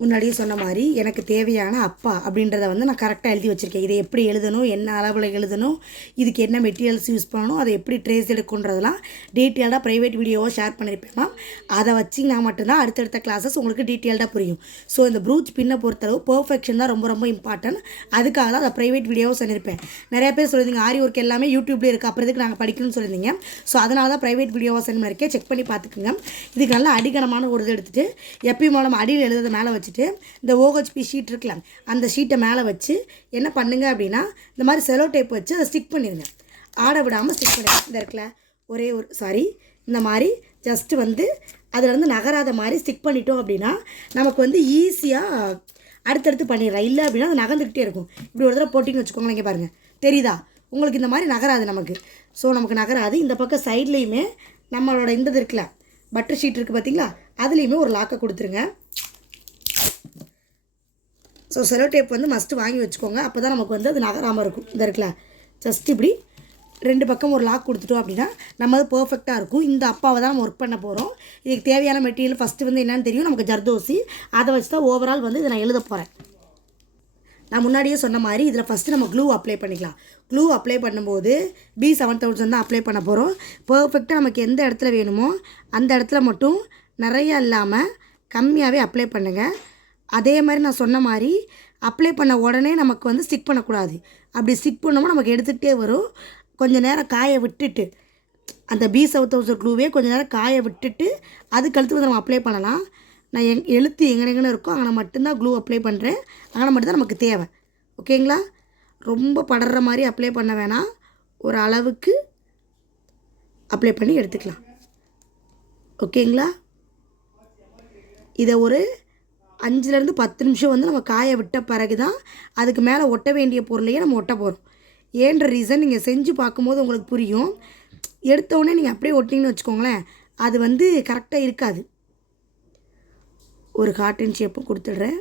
முன்னாடியே சொன்ன மாதிரி எனக்கு தேவையான அப்பா அப்படின்றத வந்து நான் கரெக்டாக எழுதி வச்சுருக்கேன். இதை எப்படி எழுதணும், என்ன அளவில் எழுதணும், இதுக்கு என்ன மெட்டீரியல்ஸ் யூஸ் பண்ணணும், அதை எப்படி ட்ரேஸ் எடுக்குன்றதெல்லாம் டீட்டெயில்டாக ப்ரைவேட் வீடியோவாக ஷேர் பண்ணியிருப்பேன் மேம். அதை வச்சிங்கன்னா மட்டும்தான் அடுத்தடுத்த கிளாஸஸ் உங்களுக்கு டீட்டெயில்டாக புரியும். ஸோ இந்த ப்ரூச் பின்னை பொறுத்தளவு பர்ஃபெக்ஷன் தான் ரொம்ப ரொம்ப இம்பார்ட்டன்ட். அதுக்காக தான் அதை ப்ரைவேட் வீடியோவும் சொல்லியிருப்பேன். நிறைய பேர் சொல்லியிருந்தீங்க ஆரி ஒர்க் எல்லாமே யூடியூப்லேயே இருக்குது, அப்புறம் இதுக்கு நாங்கள் படிக்கணும்னு சொல்லியிருந்தீங்க. ஸோ அதனால தான் ப்ரைவேட் வீடியோவாக சென்ட் பண்ணியிருக்கேன், செக் பண்ணி பார்த்துக்குங்க. இதுக்கு நல்லா அடிக்கணமான ஒரு இது எடுத்துகிட்டு எப்பயும் நம்ம அடியில் எழுதுறத மேலே வச்சுட்டு இந்த OHP ஷீட் இருக்குல்ல அந்த ஷீட்டை மேலே வச்சு என்ன பண்ணுங்க அப்படின்னா இந்த மாதிரி செலோ டேப் வச்சு அதை ஸ்டிக் பண்ணிடுங்க. ஆட விடாமல் ஸ்டிக் பண்ணிடுங்க. இந்த இருக்குல்ல ஒரே ஒரு இந்த மாதிரி ஜஸ்ட்டு வந்து அதிலேருந்து நகராத மாதிரி ஸ்டிக் பண்ணிட்டோம் அப்படின்னா நமக்கு வந்து ஈஸியாக அடுத்தடுத்து பண்ணிடலாம். இல்லை அப்படின்னா அது நகர்ந்துக்கிட்டே இருக்கும். இப்படி ஒரு தடவை போட்டிங்கன்னு வச்சுக்கோங்களேன். இங்கே பாருங்கள், தெரியுதா உங்களுக்கு? இந்த மாதிரி நகராது நமக்கு. ஸோ நமக்கு நகராது. இந்த பக்கம் சைட்லேயுமே நம்மளோட இந்த இருக்குல்ல பட்டர் ஷீட் இருக்குது பார்த்தீங்களா, அதுலேயுமே ஒரு லாக்கை கொடுத்துருங்க. ஸோ செலோ டேப் வந்து மஸ்ட்டு வாங்கி வச்சுக்கோங்க. அப்போ தான் நமக்கு வந்து அது நகராமல் இருக்கும். இந்த இருக்குல்ல ஜஸ்ட் இப்படி 2 பக்கம் ஒரு லாக் கொடுத்துட்டோம் அப்படின்னா நம்ம அது பர்ஃபெக்டாக இருக்கும். இந்த அப்பாவை தான் நம்ம ஒர்க் பண்ண போகிறோம். இதுக்கு தேவையான மெட்டீரியல் ஃபஸ்ட்டு வந்து என்னென்னு தெரியும் நமக்கு, ஜர்தோசி. அதை வச்சு தான் ஓவரால் வந்து இதை நான் எழுத போகிறேன். நான் முன்னாடியே சொன்ன மாதிரி இதில் ஃபஸ்ட்டு நம்ம க்ளூ அப்ளை பண்ணிக்கலாம். க்ளூ அப்ளை பண்ணும்போது B7000 தான் அப்ளை பண்ண போகிறோம். பர்ஃபெக்டாக நமக்கு எந்த இடத்துல வேணுமோ அந்த இடத்துல மட்டும் நிறையா இல்லாமல் கம்மியாகவே அப்ளை பண்ணுங்கள். அதே மாதிரி நான் சொன்ன மாதிரி அப்ளை பண்ண உடனே நமக்கு வந்து ஸ்டிக் பண்ணக்கூடாது. அப்படி ஸ்டிக் பண்ணோம்னா நமக்கு எடுத்துகிட்டே வரும். கொஞ்சம் நேரம் காய விட்டுட்டு அந்த B7000 க்ளூவே கொஞ்சம் நேரம் காய விட்டுட்டு அதுக்கடுத்து வந்து நம்ம அப்ளை பண்ணலாம். நான் எழுத்து எங்கெங்கன்னு இருக்கோ அங்கே மட்டும்தான் க்ளூ அப்ளை பண்ணுறேன். அங்கே மட்டும்தான் நமக்கு தேவை. ஓகேங்களா? ரொம்ப படற மாதிரி அப்ளை பண்ண வேணாம், ஒரு அளவுக்கு அப்ளை பண்ணி எடுத்துக்கலாம். ஓகேங்களா? இதை ஒரு 5லேருந்து 10 நிமிஷம் வந்து நம்ம காய விட்ட பிறகு தான் அதுக்கு மேலே ஒட்ட வேண்டிய பொருளையே நம்ம ஒட்ட போகிறோம். ஏன்ற ரீசன் நீங்கள் செஞ்சு பார்க்கும்போது உங்களுக்கு புரியும். எடுத்தோடனே நீங்கள் அப்படியே ஒட்டிங்கன்னு வச்சுக்கோங்களேன், அது வந்து கரெக்டாக இருக்காது. ஒரு ஹார்ட்டின் ஷேப்பும் கொடுத்துட்றேன்.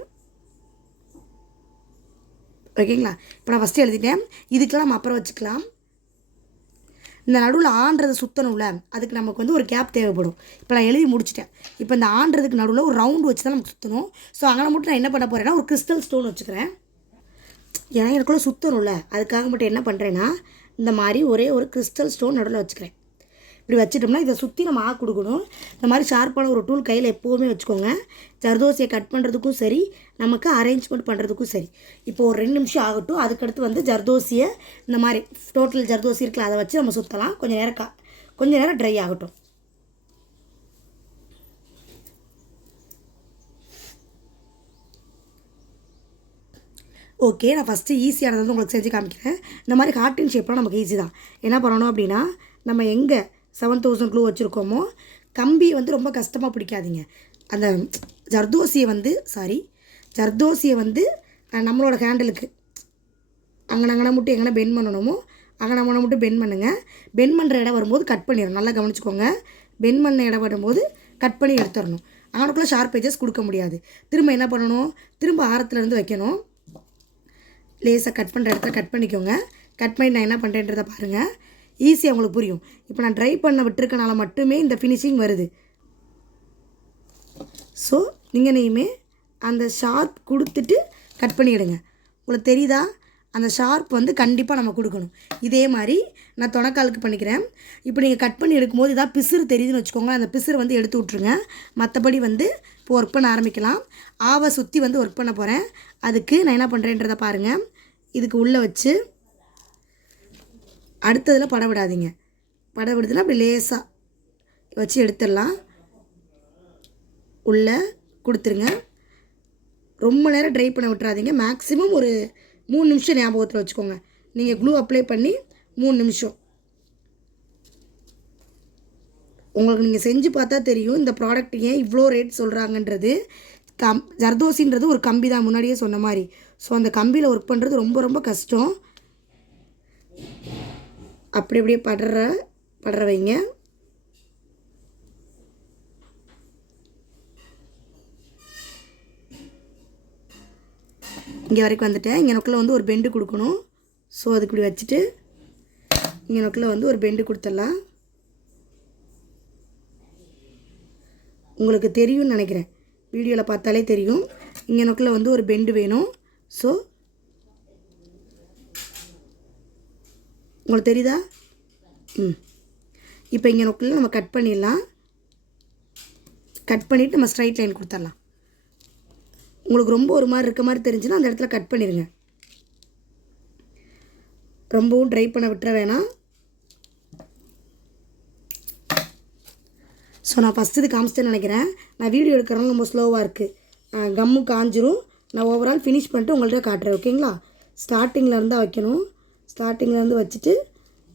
ஓகேங்களா? இப்போ நான் ஃபஸ்ட்டு எழுதிட்டேன். இதுக்கெல்லாம் நம்ம அப்புறம் வச்சுக்கலாம். இந்த நடுவில் ஆன்றதை சுற்றணும்ல, அதுக்கு நமக்கு வந்து ஒரு கேப் தேவைப்படும். இப்போ நான் எழுதி முடிச்சிட்டேன். இப்போ இந்த ஆன்றதுக்கு நடுவில் ஒரு ரவுண்டு வச்சு தான் நமக்கு சுற்றணும். ஸோ அங்கே மட்டும் நான் என்ன பண்ண போகிறேன்னா ஒரு கிறிஸ்டல் ஸ்டோன் வச்சுக்கிறேன். ஏன்னா எனக்குள்ளே சுற்றணும்ல, அதுக்காக மட்டும் என்ன பண்ணுறேன்னா இந்த மாதிரி ஒரே ஒரு கிறிஸ்டல் ஸ்டோன் நடுவில் வச்சுக்கிறேன். இப்படி வச்சுட்டோம்னா இதை சுற்றி நம்ம கொடுக்கணும். இந்த மாதிரி ஷார்ப்பான ஒரு டூல் கையில் எப்போவுமே வச்சுக்கோங்க. ஜர்தோசியை கட் பண்ணுறதுக்கும் சரி, நமக்கு அரேஞ்ச்மெண்ட் பண்ணுறதுக்கும் சரி. இப்போது ஒரு 2 நிமிஷம் ஆகட்டும். அதுக்கடுத்து வந்து ஜர்தோசியை இந்த மாதிரி டோட்டல் ஜர்தோசி இருக்குல்ல அதை வச்சு நம்ம சுற்றலாம். கொஞ்சம் நேரம் ட்ரை ஆகட்டும். ஓகே, நான் ஃபஸ்ட்டு ஈஸியானது வந்து உங்களுக்கு செஞ்சு காமிக்கிறேன். இந்த மாதிரி ஹார்ட்டின் ஷேப்லாம் நமக்கு ஈஸி தான். என்ன பண்ணணும் அப்படின்னா நம்ம எங்கே 7000 க்ளூ வச்சுருக்கோமோ கம்பி வந்து ரொம்ப கஷ்டமாக பிடிக்காதீங்க. அந்த ஜர்தோசியை வந்து நம்மளோட ஹேண்டலுக்கு அங்கன மட்டும் எங்கன்னா பெண்ட் பண்ணணுமோ அங்கன மட்டும் பெண்ட் பண்ணுங்கள். பெண்ட் பண்ணுற இடம் வரும்போது கட் பண்ணிடணும். நல்லா கவனிச்சுக்கோங்க. பெண்ட் பண்ண இடம் வரும்போது கட் பண்ணி எடுத்துடணும். அங்கனக்குள்ளே ஷார்ப் பேஜஸ் கொடுக்க முடியாது. திரும்ப என்ன பண்ணணும், திரும்ப ஆரத்துலேருந்து வைக்கணும். லேசாக கட் பண்ணுற இடத்துல கட் பண்ணிக்கோங்க. கட் பண்ணி நான் என்ன பண்ணுறேன்றதை பாருங்கள், ஈஸியாக உங்களுக்கு புரியும். இப்போ நான் ட்ரை பண்ண விட்டுருக்கனால மட்டுமே இந்த ஃபினிஷிங் வருது. ஸோ நீங்களுமே அந்த ஷார்ப் கொடுத்துட்டு கட் பண்ணிவிடுங்க. உங்களுக்கு தெரியுதா? அந்த ஷார்ப் வந்து கண்டிப்பாக நம்ம கொடுக்கணும். இதே மாதிரி நான் தொணக்காலுக்கு பண்ணிக்கிறேன். இப்போ நீங்கள் கட் பண்ணி எடுக்கும்போது இதாக பிசுறு தெரியுதுன்னு வச்சுக்கோங்க. அந்த பிசுறு வந்து எடுத்து விட்ருங்க. மற்றபடி வந்து இப்போ ஒர்க் பண்ண ஆரம்பிக்கலாம். ஆவை சுற்றி வந்து ஒர்க் பண்ண போகிறேன். அதுக்கு நான் என்ன பண்ணுறேன்றதை பாருங்கள். இதுக்கு உள்ளே வச்சு அடுத்ததில் படம் விடாதீங்க. படம் விடுதுன்னா அப்படி லேசாக வச்சு எடுத்துடலாம். உள்ளே கொடுத்துருங்க. ரொம்ப நேரம் ட்ரை பண்ண விட்டுறாதீங்க. மேக்ஸிமம் ஒரு 3 நிமிஷம் ஞாபகத்தில் வச்சுக்கோங்க. நீங்கள் க்ளூ அப்ளை பண்ணி 3 நிமிஷம். உங்களுக்கு நீங்கள் செஞ்சு பார்த்தா தெரியும் இந்த ப்ராடக்ட் ஏன் இவ்வளோ ரேட் சொல்கிறாங்கன்றது. ஜர்தோசின்றது ஒரு கம்பி தான், முன்னாடியே சொன்ன மாதிரி. ஸோ அந்த கம்பியில் ஒர்க் பண்ணுறது ரொம்ப ரொம்ப கஷ்டம். அப்படி அப்படியே படுற வைங்க. இங்கே வரைக்கும் வந்துட்டேன். இங்கே நோக்கில் வந்து ஒரு பெண்டு கொடுக்கணும். ஸோ அதுக்கு இப்படி வச்சுட்டு இங்கே நோக்கில் வந்து ஒரு பெண்டு கொடுத்துடலாம். உங்களுக்கு தெரியும்னு நினைக்கிறேன், வீடியோவில் பார்த்தாலே தெரியும். இங்கே நோக்கில் வந்து ஒரு பெண்டு வேணும். ஸோ உங்களுக்கு தெரியுதா? இப்போ இங்கே நோக்கில் நம்ம கட் பண்ணிடலாம். கட் பண்ணிவிட்டு நம்ம ஸ்ட்ரைட் லைன் கொடுத்துடலாம். உங்களுக்கு ரொம்ப ஒரு மாதிரி இருக்க மாதிரி தெரிஞ்சுன்னா அந்த இடத்துல கட் பண்ணிடுங்க. ரொம்பவும் ட்ரை பண்ண விட்டுற வேணாம். ஸோ நான் ஃபஸ்ட்டு இது காமிச்சிட்டேன்னு நினைக்கிறேன். நான் வீடியோ எடுக்கிறவங்க ரொம்ப ஸ்லோவாக இருக்குது. கம்மு காஞ்சிரும். நான் ஓவரால் ஃபினிஷ் பண்ணிட்டு உங்கள்கிட்ட காட்டுறேன். ஓகேங்களா? ஸ்டார்டிங்கில் இருந்தால் வைக்கணும். ஸ்டார்டிங்கில் வச்சுட்டு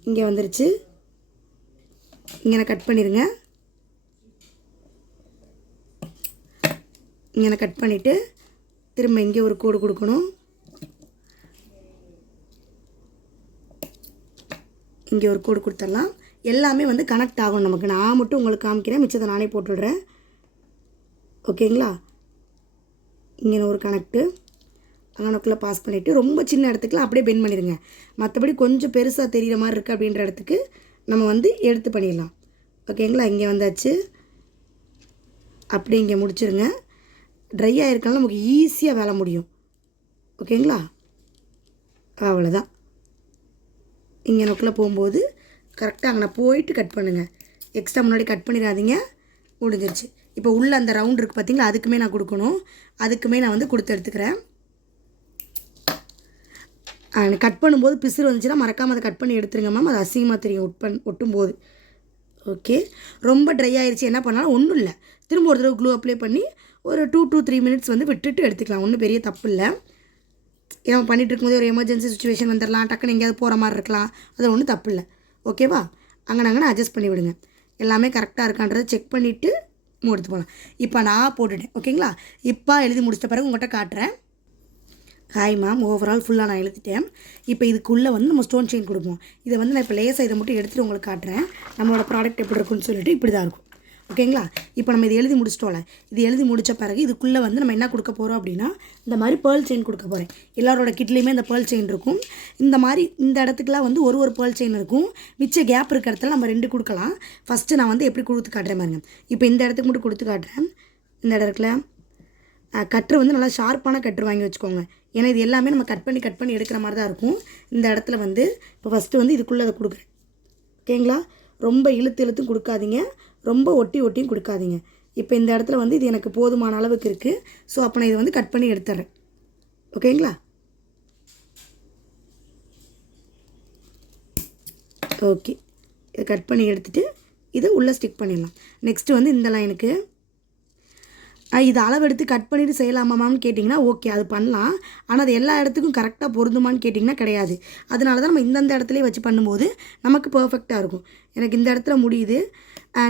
இங்கே வந்துருச்சு. இங்கே நான் கட் பண்ணிடுங்க. இங்கே நான் கட் பண்ணிவிட்டு திரும்ப இங்கே ஒரு கோடு கொடுக்கணும். இங்கே ஒரு கோடு கொடுத்துடலாம். எல்லாமே வந்து கனெக்ட் ஆகும் நமக்கு. நான் மட்டும் உங்களுக்கு காமிக்கிறேன், மிச்சத்தை நானே போட்டுவிடுறேன். ஓகேங்களா? இங்கே ஒரு கனெக்டு அங்கனக்குள்ளே பாஸ் பண்ணிவிட்டு ரொம்ப சின்ன இடத்துக்குலாம் அப்படியே பெண்ட் பண்ணிடுங்க. மற்றபடி கொஞ்சம் பெருசாக தெரிகிற மாதிரி இருக்குது அப்படின்ற இடத்துக்கு நம்ம வந்து எடுத்து பண்ணிடலாம். ஓகேங்களா? இங்கே வந்தாச்சு. அப்படி இங்கே முடிச்சிருங்க. ட்ரை ஆகிருக்கனால நமக்கு ஈஸியாக வேலை முடியும். ஓகேங்களா? அவ்வளோதான். இங்கே நோக்கில் போகும்போது கரெக்டாக அங்கே போயிட்டு கட் பண்ணுங்கள். எக்ஸ்ட்ரா முன்னாடி கட் பண்ணிடாதீங்க. முடிஞ்சிருச்சு. இப்போ உள்ளே அந்த ரவுண்ட் இருக்குது பார்த்தீங்களா, அதுக்குமே நான் கொடுக்கணும். அதுக்குமே நான் வந்து கொடுத்து எடுத்துக்கிறேன். கட் பண்ணும்போது பிசுறு வந்துச்சுன்னா மறக்காமல் அதை கட் பண்ணி எடுத்துருங்க மேம். அது அசிங்கமாக தெரியும் ஒட்டும்போது. ஓகே. ரொம்ப ட்ரை ஆகிடுச்சு. என்ன பண்ணாலும் ஒன்றும் இல்லை, திரும்ப ஒரு தடவை க்ளூ அப்ளை பண்ணி ஒரு 2 to 3 மினிட்ஸ் வந்து விட்டுட்டு எடுத்துக்கலாம். ஒன்றும் பெரிய தப்பு இல்லை. நம்ம பண்ணிகிட்டு இருக்கும்போது ஒரு எமர்ஜென்சி சுச்சுவேஷன் வந்துடலாம், டக்குன்னு எங்கேயாவது போகிற மாதிரி இருக்கலாம். அது ஒன்றும் தப்பு இல்லை. ஓகேவா? அங்கே அட்ஜஸ்ட் பண்ணி விடுங்க. எல்லாமே கரெக்டாக இருக்கான்றதை செக் பண்ணிவிட்டு எடுத்து போகலாம். இப்போ நான் போட்டுட்டேன். ஓகேங்களா? இப்போ எழுதி முடிச்சிட்ட பிறகு உங்கள்கிட்ட காட்டுறேன். ஹாய் மேம், ஓவரால் ஃபுல்லாக நான் எழுதிட்டேன். இப்போ இதுக்குள்ளே வந்து நம்ம ஸ்டோன் செயின் கொடுப்போம். இதை வந்து நான் இப்போ லேசாக இதை மட்டும் எடுத்துகிட்டு உங்களுக்கு காட்டுறேன். நம்மளோட ப்ராடக்ட் எப்படி இருக்குன்னு சொல்லிட்டு இப்படி தான் இருக்கும். ஓகேங்களா? இப்போ நம்ம இதை எழுதி முடிச்சிட்டோம்ல, இது எழுதி முடித்த பிறகு இதுக்குள்ளே வந்து நம்ம என்ன கொடுக்க போகிறோம் அப்படின்னா, இந்த மாதிரி பேர்ல் செயின் கொடுக்க போகிறேன். எல்லாரோட கிட்லேயுமே இந்த பேர்ல் செயின் இருக்கும். இந்த மாதிரி இந்த இடத்துக்குலாம் வந்து ஒரு பேர்ல் செயின் இருக்கும். மிச்ச கேப் இருக்கிற இடத்துல நம்ம 2 கொடுக்கலாம். ஃபஸ்ட்டு நான் வந்து எப்படி கொடுத்து காட்டுறேன் பாருங்க. இப்போ இந்த இடத்துக்கு மட்டும் கொடுத்து காட்டுறேன். இந்த இடத்துல கட்ரு வந்து நல்லா ஷார்ப்பான கட்ரு வாங்கி வச்சுக்கோங்க. ஏன்னா இது எல்லாமே நம்ம கட் பண்ணி எடுக்கிற மாதிரி தான் இருக்கும். இந்த இடத்துல வந்து இப்போ ஃபஸ்ட்டு வந்து இதுக்குள்ளே அதை கொடுக்குறேன். ஓகேங்களா? ரொம்ப இழுத்தும் கொடுக்காதீங்க, ரொம்ப ஒட்டியும் கொடுக்காதீங்க. இப்போ இந்த இடத்துல வந்து இது எனக்கு போதுமான அளவுக்கு இருக்குது. ஸோ அப்போ நான் இதை வந்து கட் பண்ணி எடுத்துட்றேன். ஓகேங்களா? ஓகே. இதை கட் பண்ணி எடுத்துகிட்டு இதை உள்ளே ஸ்டிக் பண்ணிடலாம். நெக்ஸ்ட்டு வந்து இந்த லைனுக்கு இது அளவெடுத்து கட் பண்ணிவிட்டு செய்யலாமான்னு கேட்டிங்கன்னா ஓகே, அது பண்ணலாம். ஆனால் அது எல்லா இடத்துக்கும் கரெக்டாக பொருந்துமான்னு கேட்டிங்கன்னா கிடையாது. அதனால தான் நம்ம இந்தந்த இடத்துலையே வச்சு பண்ணும்போது நமக்கு பர்ஃபெக்டாக இருக்கும். எனக்கு இந்த இடத்துல முடியுது.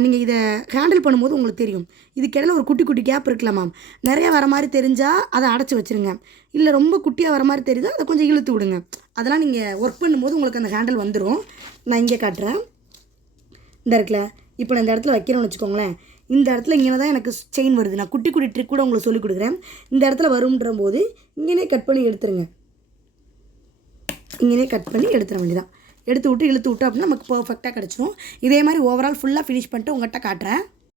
நீங்கள் இதை ஹேண்டில் பண்ணும்போது உங்களுக்கு தெரியும். இதுக்கிடையில் ஒரு குட்டி கேப் இருக்குல்ல மேம், நிறையா வர மாதிரி தெரிஞ்சால் அதை அடைச்சி வச்சுருங்க. இல்லை ரொம்ப குட்டியாக வர மாதிரி தெரியுதா அதை கொஞ்சம் இழுத்து விடுங்க. அதெல்லாம் நீங்கள் ஒர்க் பண்ணும்போது உங்களுக்கு அந்த ஹேண்டில் வந்துடும். நான் இங்கே காட்டுறேன். இந்த இருக்குல்ல, இப்போ நான் இந்த இடத்துல வைக்கிறேன்னு வச்சுக்கோங்களேன். இந்த இடத்துல இங்கே தான் எனக்கு செயின் வருது. நான் குட்டி ட்ரிக் கூட உங்களுக்கு சொல்லிக் கொடுக்குறேன். இந்த இடத்துல வரும்ன்ற போது இங்கேனே கட் பண்ணி எடுத்துருங்க. இங்கேனே கட் பண்ணி எடுத்துட வேண்டியதான். இழுத்து விட்டு அப்படின்னா நமக்கு பர்ஃபெக்டாக கிடச்சிடும். இதே மாதிரி ஓவரால் ஃபுல்லாக ஃபினிஷ் பண்ணிட்டு உங்கள்கிட்ட காட்டுறேன்.